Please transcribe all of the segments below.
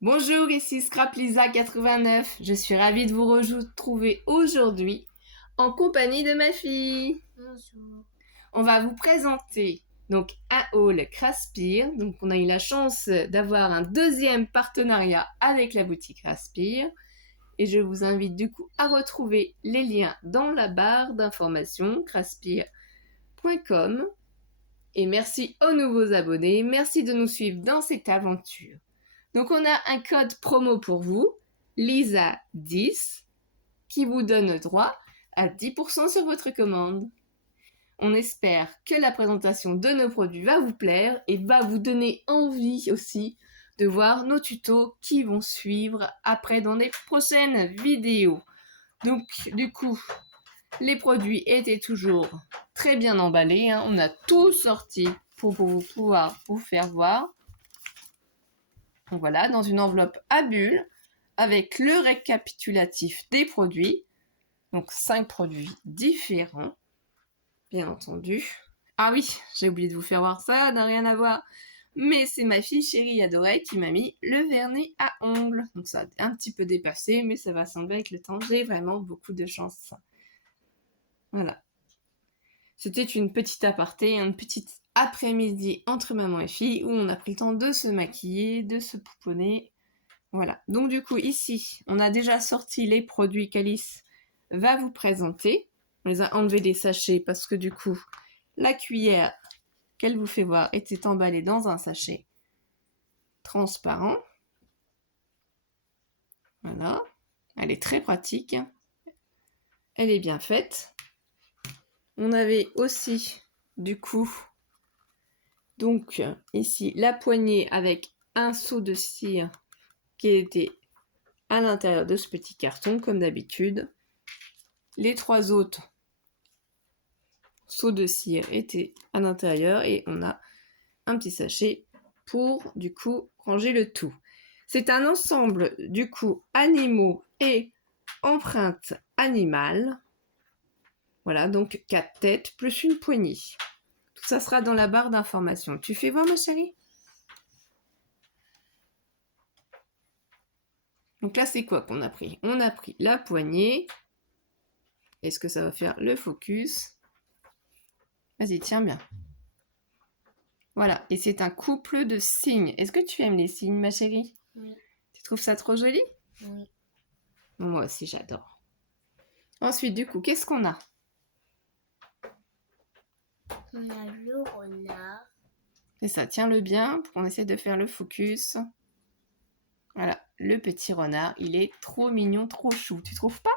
Bonjour, ici Scrap Lisa 89. Je suis ravie de vous retrouver aujourd'hui en compagnie de ma fille. Bonjour. On va vous présenter donc un haul Craspire. Donc on a eu la chance d'avoir un deuxième partenariat avec la boutique Craspire. Et je vous invite du coup à retrouver les liens dans la barre d'informations craspire.com. Et merci aux nouveaux abonnés. Merci de nous suivre dans cette aventure. Donc on a un code promo pour vous, Lisa10, qui vous donne droit à 10% sur votre commande. On espère que la présentation de nos produits va vous plaire et va vous donner envie aussi de voir nos tutos qui vont suivre après dans les prochaines vidéos. Donc du coup, les produits étaient toujours très bien emballés, hein. On a tout sorti pour pouvoir vous faire voir. Donc voilà, dans une enveloppe à bulles, avec le récapitulatif des produits. Donc 5 produits différents, bien entendu. Ah oui, j'ai oublié de vous faire voir ça, n'a rien à voir. Mais c'est ma fille chérie adorée qui m'a mis le vernis à ongles. Donc ça a un petit peu dépassé, mais ça va s'enlever avec le temps. J'ai vraiment beaucoup de chance. Voilà. C'était une petite aparté, une petite après-midi entre maman et fille où on a pris le temps de se maquiller, de se pouponner. Voilà, donc du coup ici, on a déjà sorti les produits qu'Alice va vous présenter. On les a enlevés des sachets parce que du coup, la cuillère qu'elle vous fait voir était emballée dans un sachet transparent. Voilà, elle est très pratique. Elle est bien faite. On avait aussi du coup, donc ici, la poignée avec un seau de cire qui était à l'intérieur de ce petit carton comme d'habitude. Les 3 autres seaux de cire étaient à l'intérieur et on a un petit sachet pour du coup ranger le tout. C'est un ensemble du coup animaux et empreintes animales. Voilà, donc 4 têtes plus une poignée. Tout ça sera dans la barre d'informations. Tu fais voir ma chérie? Donc là c'est quoi qu'on a pris? On a pris la poignée. Est-ce que ça va faire le focus? Vas-y, tiens bien. Voilà, et c'est un couple de cygnes. Est-ce que tu aimes les cygnes, ma chérie? Oui. Tu trouves ça trop joli? Oui. Moi aussi, j'adore. Ensuite, du coup, qu'est-ce qu'on a? On a le renard. Et ça, tiens-le bien pour qu'on essaie de faire le focus. Voilà, le petit renard, il est trop mignon, trop chou. Tu trouves pas?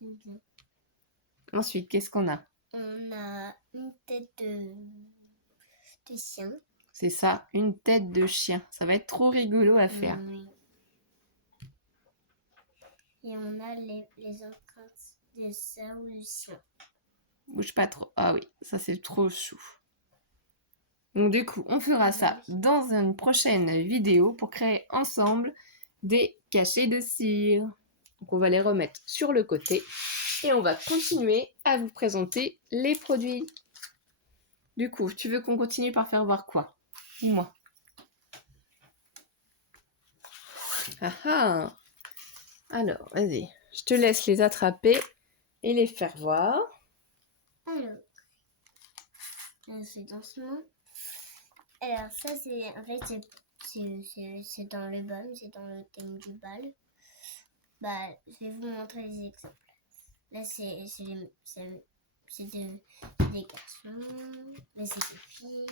Mhm. Ensuite, qu'est-ce qu'on a? On a une tête de chien. C'est ça, une tête de chien. Ça va être trop rigolo à faire. Oui. Et on a les empreintes de ça ou du chien. Bouge pas trop. Ah oui, ça c'est trop chou. Donc du coup, on fera ça dans une prochaine vidéo pour créer ensemble des cachets de cire. Donc on va les remettre sur le côté et on va continuer à vous présenter les produits. Du coup, tu veux qu'on continue par faire voir quoi? Dis-moi. Ah ah. Alors, vas-y. Je te laisse les attraper et les faire voir. Alors, c'est dans ce moment. Alors, ça, c'est en fait, c'est dans le bal, c'est dans le thème du bal. Bah, je vais vous montrer les exemples. Là, c'est des garçons. Là, c'est des filles.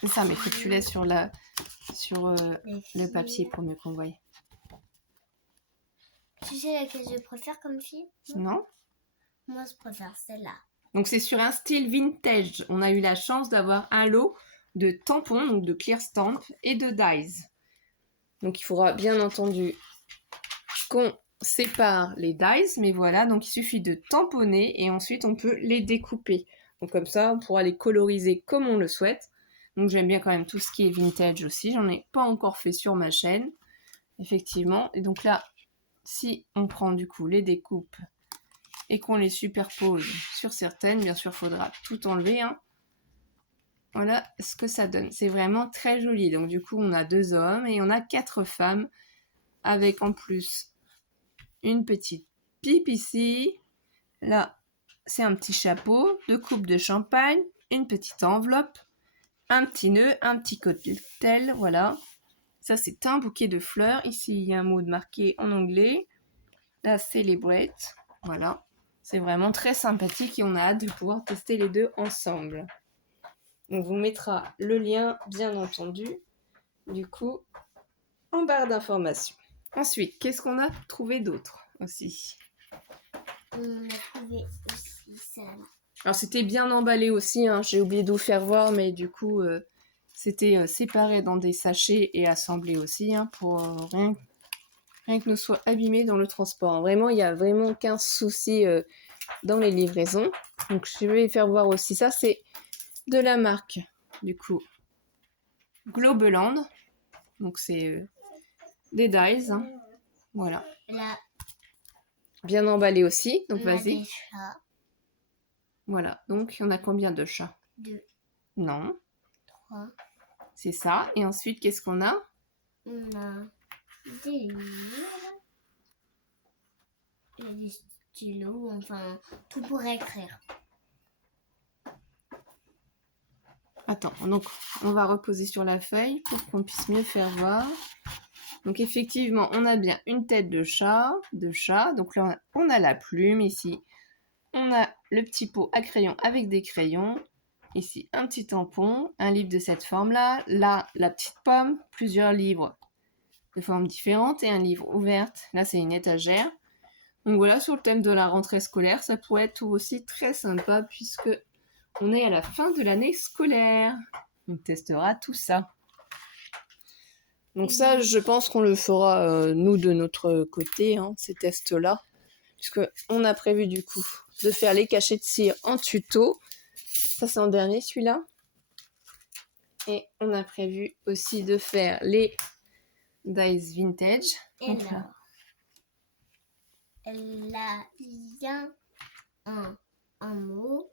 C'est ça, mais faut que tu laisses sur le papier pour mieux qu'on voie. Tu sais laquelle je préfère comme fille? Non? Moi, je préfère celle-là. Donc c'est sur un style vintage. On a eu la chance d'avoir un lot de tampons, donc de clear stamp et de dies. Donc il faudra bien entendu qu'on sépare les dies, mais voilà, donc il suffit de tamponner et ensuite on peut les découper. Donc comme ça, on pourra les coloriser comme on le souhaite. Donc j'aime bien quand même tout ce qui est vintage aussi. J'en ai pas encore fait sur ma chaîne, effectivement. Et donc là, si on prend du coup les découpes et qu'on les superpose sur certaines, bien sûr, il faudra tout enlever, hein. voilà ce que ça donne. C'est vraiment très joli. Donc du coup, on a 2 hommes et on a 4 femmes avec en plus une petite pipe ici. Là, c'est un petit chapeau, 2 coupes de champagne, une petite enveloppe, un petit nœud, un petit cocktail, voilà. Ça, c'est un bouquet de fleurs. Ici, il y a un mot marqué en anglais. La Celebrate, voilà. C'est vraiment très sympathique et on a hâte de pouvoir tester les deux ensemble. On vous mettra le lien, bien entendu, du coup, en barre d'informations. Ensuite, qu'est-ce qu'on a trouvé d'autre aussi? On a trouvé aussi ça. Alors, c'était bien emballé aussi, hein. J'ai oublié de vous faire voir, mais du coup, c'était séparé dans des sachets et assemblé aussi, hein, pour rien que nous soit abîmé dans le transport. Vraiment, il n'y a vraiment aucun souci dans les livraisons. Donc, je vais faire voir aussi ça. C'est de la marque, du coup, Globeland. Donc, c'est des dies. Hein. Voilà. Là, Bien emballé aussi. Donc, on a vas-y. des chats. Voilà. Donc, il y en a combien de chats? 2, Non. 3. C'est ça. Et ensuite, qu'est-ce qu'on a? On a des livres. Il y a des stylos, enfin, tout pour écrire. Attends, donc on va reposer sur la feuille pour qu'on puisse mieux faire voir. Donc effectivement, on a bien une tête de chat. Donc là, on a la plume ici. On a le petit pot à crayon avec des crayons. Ici, un petit tampon, un livre de cette forme-là. Là, la petite pomme, plusieurs livres de formes différentes et un livre ouverte. Là, c'est une étagère. Donc voilà, sur le thème de la rentrée scolaire, ça pourrait être aussi très sympa puisque on est à la fin de l'année scolaire. On testera tout ça. Donc ça, je pense qu'on le fera, nous, de notre côté, hein, ces tests-là. Puisqu'on a prévu, du coup, de faire les cachets de cire en tuto. Ça, c'est en dernier, celui-là. Et on a prévu aussi de faire les dies vintage. Et Donc, là, il y a un mot.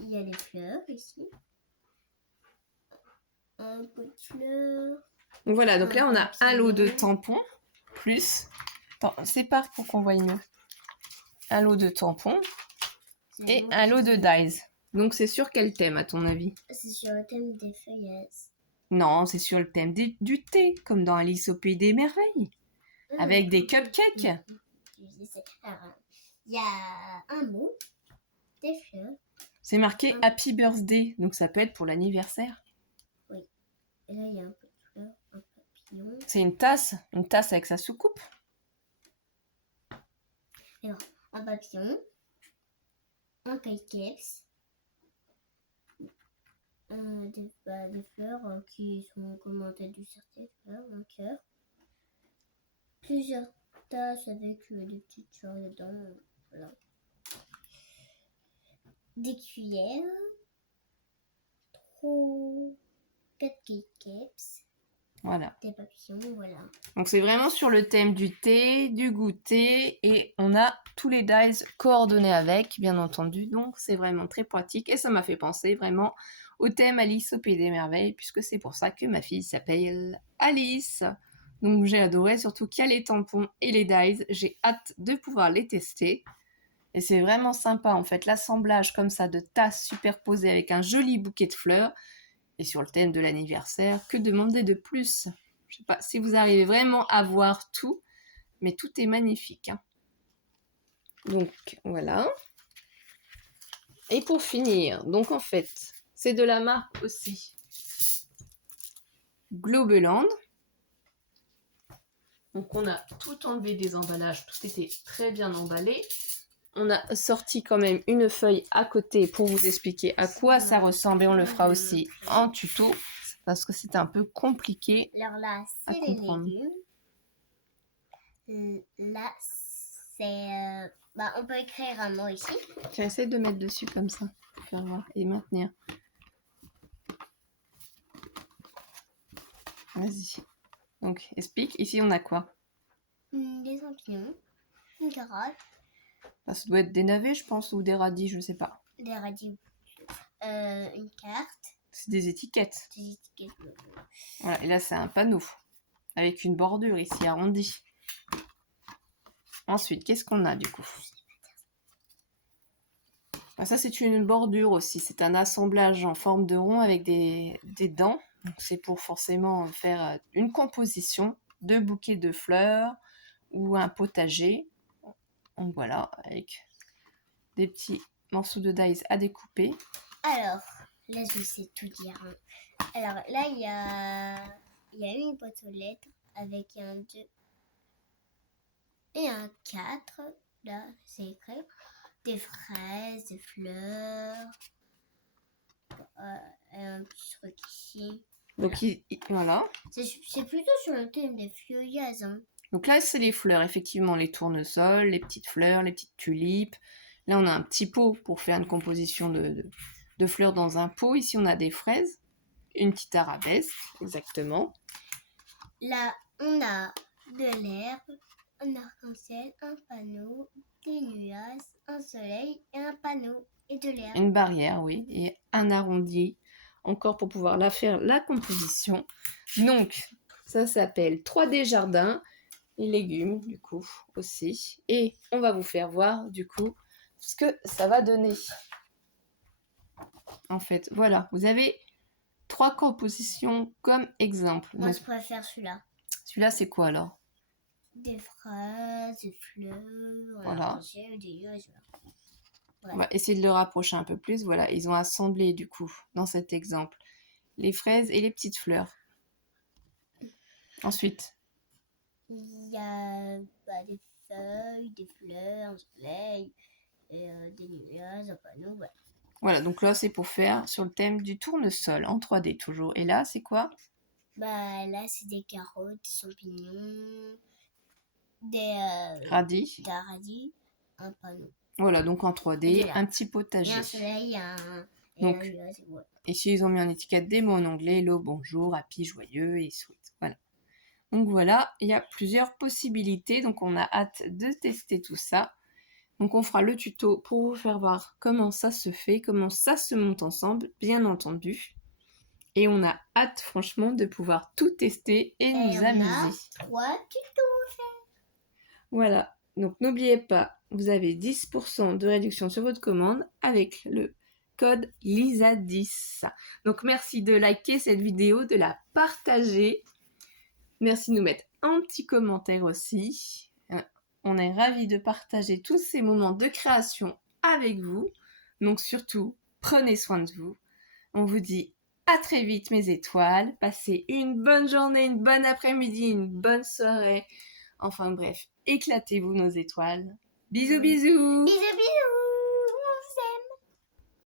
Il y a les fleurs ici. Un peu de fleurs. Donc voilà, donc là, on a un lot de tampons, plus... Attends, sépare pour qu'on voie mieux. Un lot de tampons et un lot de dies. Donc c'est sur quel thème, à ton avis? C'est sur le thème des feuillaises. Non, c'est sur le thème du thé, comme dans Alice au Pays des Merveilles. Avec des cupcakes. Alors, il y a un mot, des fleurs. C'est marqué Happy Birthday, donc ça peut être pour l'anniversaire. Oui. Et là, il y a un peu de fleurs, un papillon. C'est une tasse avec sa soucoupe. Alors, un papillon, un cupcakes, des fleurs qui sont commentées du certain fleurs, un cœur, plusieurs tasses avec des petites fleurs dedans, voilà. Des cuillères, 4 cupcakes, Voilà. des papillons, voilà. Donc c'est vraiment sur le thème du thé, du goûter, et on a tous les dies coordonnés avec, bien entendu. Donc c'est vraiment très pratique, et ça m'a fait penser vraiment au thème Alice au Pays des Merveilles, puisque c'est pour ça que ma fille s'appelle Alice. Donc j'ai adoré, surtout qu'il y a les tampons et les dies. J'ai hâte de pouvoir les tester. Et c'est vraiment sympa, en fait, l'assemblage comme ça de tasses superposées avec un joli bouquet de fleurs. Et sur le thème de l'anniversaire, que demander de plus? Je sais pas si vous arrivez vraiment à voir tout, mais tout est magnifique. Hein. Donc voilà. Et pour finir, donc en fait, c'est de la marque aussi Globeland. Donc on a tout enlevé des emballages, tout était très bien emballé. On a sorti quand même une feuille à côté pour vous expliquer à quoi ça ressemble et on le fera aussi en tuto parce que c'est un peu compliqué. Alors là, c'est les légumes. Là, c'est... on peut écrire un mot ici. Tiens, essaye de mettre dessus comme ça, pour faire voir et maintenir. Vas-y. Donc, explique. Ici, on a quoi? Des champignons, une carotte. Ça doit être des navets, je pense, ou des radis, je sais pas. Des radis. Une carte. C'est des étiquettes. Des étiquettes. Voilà, et là, c'est un panneau avec une bordure ici arrondie. Ensuite, qu'est-ce qu'on a du coup? Ah, ça, c'est une bordure aussi. C'est un assemblage en forme de rond avec des dents. Donc, c'est pour forcément faire une composition de bouquets de fleurs ou un potager. Donc voilà, avec des petits morceaux de dies à découper. Alors, là, je sais tout dire. Hein. Alors, là, il y a une boîte aux lettres avec un 2 et un 4. Là, c'est écrit. Des fraises, des fleurs. Un petit truc ici. Donc voilà. C'est plutôt sur le thème des feuillages. Hein. Donc là, c'est les fleurs, effectivement, les tournesols, les petites fleurs, les petites tulipes. Là, on a un petit pot pour faire une composition de fleurs dans un pot. Ici, on a des fraises, une petite arabesque, exactement. Là, on a de l'herbe, un arc-en-ciel, un panneau, des nuages, un soleil et un panneau et de l'herbe. Une barrière, oui, et un arrondi, encore pour pouvoir faire la composition. Donc, ça s'appelle 3D jardin, les légumes, du coup, aussi. Et on va vous faire voir, du coup, ce que ça va donner. En fait, voilà, vous avez 3 compositions comme exemple. Moi, Donc, je préfère celui-là. celui-là, c'est quoi alors? Des fraises, des fleurs, Voilà. des nuages. Ouais. On va essayer de le rapprocher un peu plus. Voilà, ils ont assemblé, du coup, dans cet exemple, les fraises et les petites fleurs. Ensuite, il y a des feuilles, des fleurs, un soleil, et, des nuages, un panneau. Ouais. Voilà, donc là, c'est pour faire sur le thème du tournesol, en 3D toujours. Et là, c'est quoi? Là, c'est des carottes, des champignons, des Radis. radis, un panneau. Voilà, donc en 3D, un petit potager. Et un soleil, donc, un nuage. Ouais. Ici, ils ont mis en étiquette des mots en anglais, hello, bonjour, happy, joyeux et sweet. Voilà. Donc voilà, il y a plusieurs possibilités. Donc on a hâte de tester tout ça. Donc on fera le tuto pour vous faire voir comment ça se fait, comment ça se monte ensemble, bien entendu. Et on a hâte franchement de pouvoir tout tester et nous amuser. On a 3 tutos. Voilà, donc n'oubliez pas, vous avez 10% de réduction sur votre commande avec le code LISA10. Donc merci de liker cette vidéo, de la partager. Merci de nous mettre un petit commentaire aussi. On est ravis de partager tous ces moments de création avec vous. Donc surtout, prenez soin de vous. On vous dit à très vite mes étoiles. Passez une bonne journée, une bonne après-midi, une bonne soirée. Enfin bref, éclatez-vous nos étoiles. Bisous bisous. Bisous bisous.